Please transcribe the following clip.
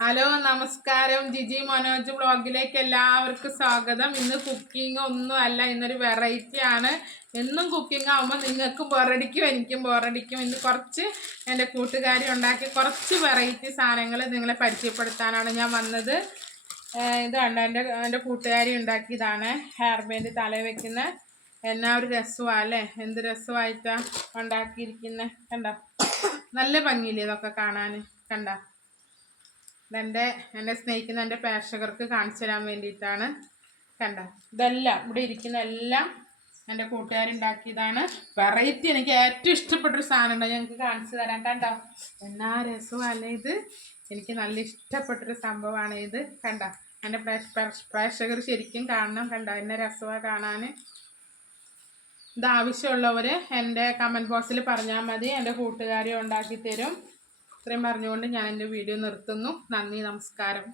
Hello നമസ്കാരം. ജിജി മനോജ് വ്ളോഗിലേക്ക് എല്ലാവർക്കും സ്വാഗതം. ഇന്ന് കുക്കിംഗ് ഒന്നും അല്ല, ഇന്നൊരു വെറൈറ്റി ആണ്. എന്നും കുക്കിംഗ് ആകുമ്പോൾ നിങ്ങൾക്കും ബോറടിക്കും, എനിക്കും ബോറടിക്കും. ഇന്ന് കുറച്ച് എൻ്റെ കൂട്ടുകാരി ഉണ്ടാക്കി കുറച്ച് വെറൈറ്റി സാധനങ്ങൾ നിങ്ങളെ പരിചയപ്പെടുത്താനാണ് ഞാൻ വന്നത്. ഇതാണ് എൻ്റെ കൂട്ടുകാരി ഉണ്ടാക്കിയതാണ്. ഹെയർ ബാൻഡ് തലയിൽ വെക്കുന്ന എന്നാ ഒരു രസമാണ് അല്ലേ? എന്ത് രസമായിട്ടാണ് ഉണ്ടാക്കിയിരിക്കുന്നത്. കണ്ടോ, നല്ല ഭംഗിയില്ലേ ഇതൊക്കെ കാണാൻ. കണ്ടോ, എന്നെ സ്നേഹിക്കുന്ന എൻ്റെ പ്രേക്ഷകർക്ക് കാണിച്ചു തരാൻ വേണ്ടിയിട്ടാണ്. കണ്ടോ, ഇതെല്ലാം ഇവിടെ ഇരിക്കുന്ന എല്ലാം എൻ്റെ കൂട്ടുകാരുണ്ടാക്കിയതാണ്. വെറൈറ്റി എനിക്ക് ഏറ്റവും ഇഷ്ടപ്പെട്ടൊരു സാധനം ഉണ്ടോ, ഞങ്ങൾക്ക് കാണിച്ചു തരാം. കണ്ടോ, എന്നാ രസമല്ലേ ഇത്. എനിക്ക് നല്ല ഇഷ്ടപ്പെട്ടൊരു സംഭവമാണ് ഇത്. കണ്ടോ, എൻ്റെ പ്രേക്ഷകർ ശരിക്കും കാണണം. കണ്ടോ, എന്നെ രസമാണ് കാണാൻ. ഇത് ആവശ്യമുള്ളവർ എൻ്റെ കമൻറ്റ് ബോക്സിൽ പറഞ്ഞാൽ മതി, എൻ്റെ കൂട്ടുകാരി ഉണ്ടാക്കി തരും. ഇത്രയും പറഞ്ഞുകൊണ്ട് ഞാൻ എൻ്റെ വീഡിയോ നിർത്തുന്നു. നന്ദി, നമസ്കാരം.